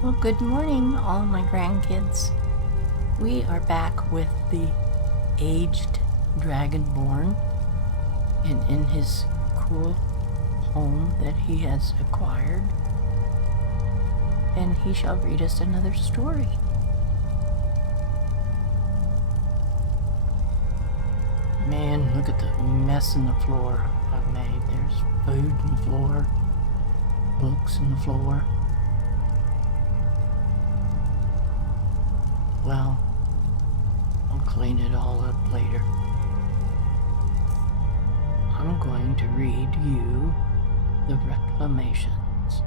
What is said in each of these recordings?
Well, good morning, all my grandkids. We are back with the aged dragonborn and in his cool home that he has acquired. And he shall read us another story. Man, look at the mess in the floor I've made. There's food on the floor, books on the floor. Well, I'll clean it all up later. I'm going to read you the Reclamations.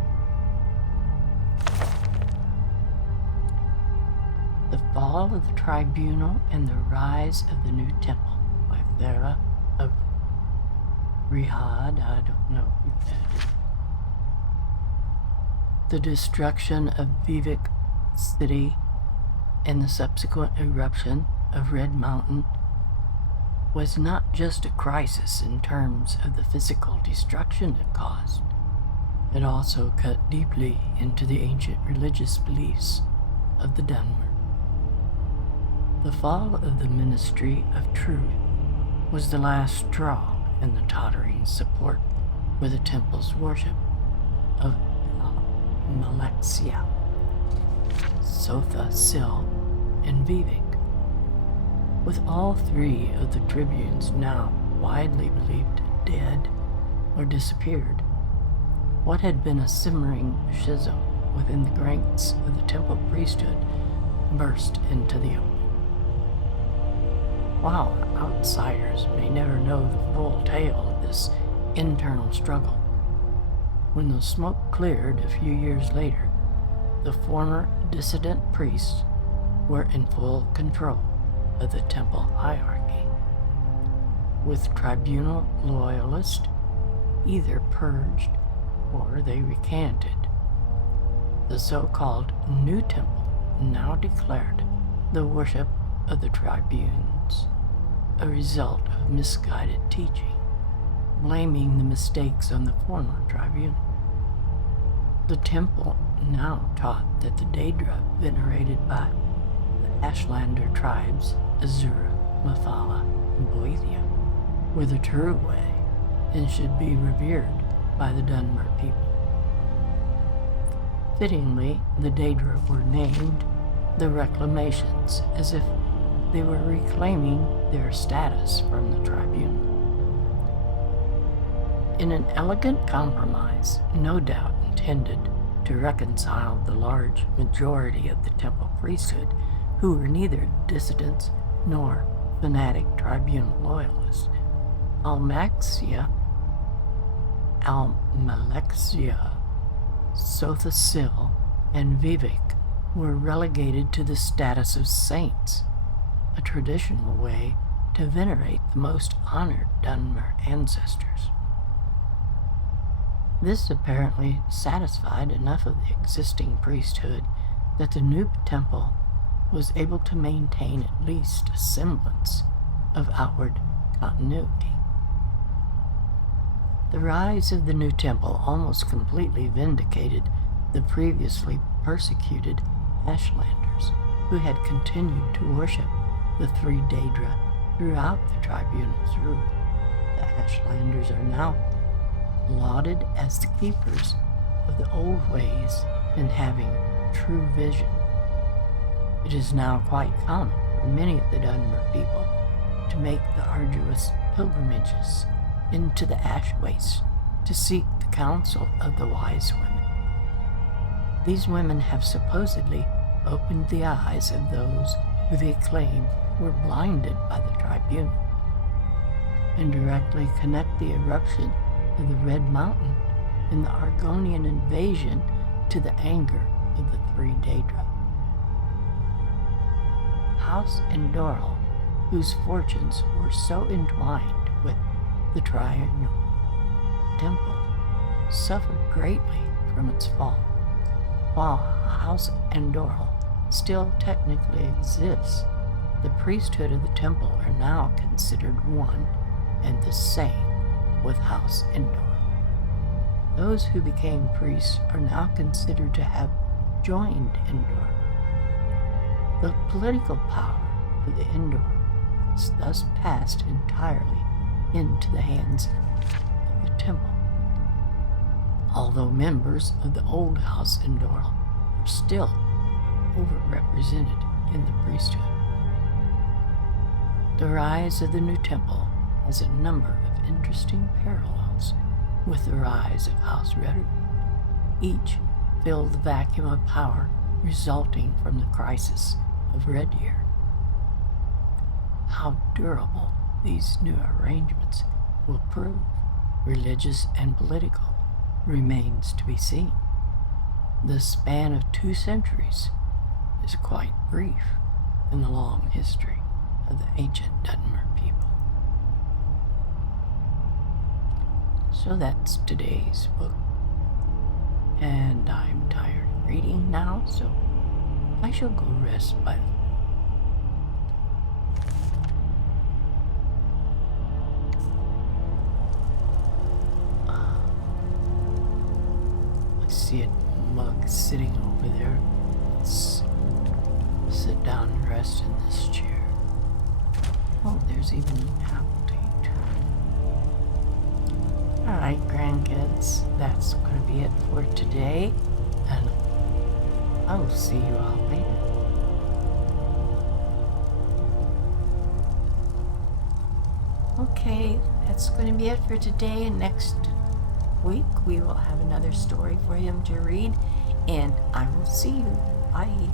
The Fall of the Tribunal and the Rise of the New Temple by Vera of Rihad. I don't know who that is. The destruction of Vivek City and the subsequent eruption of Red Mountain was not just a crisis in terms of the physical destruction it caused. It also cut deeply into the ancient religious beliefs of the Dunmer. The fall of the Ministry of Truth was the last straw in the tottering support for the temple's worship of Malexia, Sotha, Sil, and Vivek. With all three of the tribunes now widely believed dead or disappeared, what had been a simmering schism within the ranks of the temple priesthood burst into the open. While outsiders may never know the full tale of this internal struggle, when the smoke cleared a few years later, the former dissident priests were in full control of the temple hierarchy, with tribunal loyalists either purged or they recanted. The so-called New Temple now declared the worship of the tribunes a result of misguided teaching, blaming the mistakes on the former tribunal. The temple now taught that the Daedra venerated by the Ashlander tribes, Azura, Mephala, and Boethia, were the true way and should be revered by the Dunmer people. Fittingly, the Daedra were named the Reclamations, as if they were reclaiming their status from the tribunal. In an elegant compromise, no doubt intended to reconcile the large majority of the temple priesthood, who were neither dissidents nor fanatic tribunal loyalists, Malexia, Sotha, and Vivek were relegated to the status of saints, a traditional way to venerate the most honored Dunmer ancestors. This apparently satisfied enough of the existing priesthood that the new temple was able to maintain at least a semblance of outward continuity. The rise of the new temple almost completely vindicated the previously persecuted Ashlanders, who had continued to worship the three Daedra throughout the tribunal's rule. The Ashlanders are now lauded as the keepers of the old ways and having true vision. It is now quite common for many of the Dunmer people to make the arduous pilgrimages into the ash wastes to seek the counsel of the wise women. These women have supposedly opened the eyes of those who they claim were blinded by the tribunal, and directly connect the eruption of the Red Mountain and the Argonian invasion to the anger of the three Daedra. House Endoral, whose fortunes were so entwined with the triennial temple, suffered greatly from its fall. While House Endoral still technically exists, the priesthood of the temple are now considered one and the same with House Endoral. Those who became priests are now considered to have joined Endor. The political power of the Endor was thus passed entirely into the hands of the temple. Although members of the old House Endor were still overrepresented in the priesthood. The rise of the new temple has a number of interesting parallels with the rise of House Red. Each filled the vacuum of power resulting from the crisis of Red Year. How durable these new arrangements will prove, religious and political, remains to be seen. The span of 2 centuries is quite brief in the long history of the ancient Dunmer people. So that's today's book. And I'm tired of reading now, so I shall go rest by the I see a mug sitting over there. Let's sit down and rest in this chair. Oh, there's even an apple tea too. Alright, grandkids, that's going to be it for today, and I will see you all later. Okay, that's going to be it for today, and next week we will have another story for him to read, and I will see you. Bye.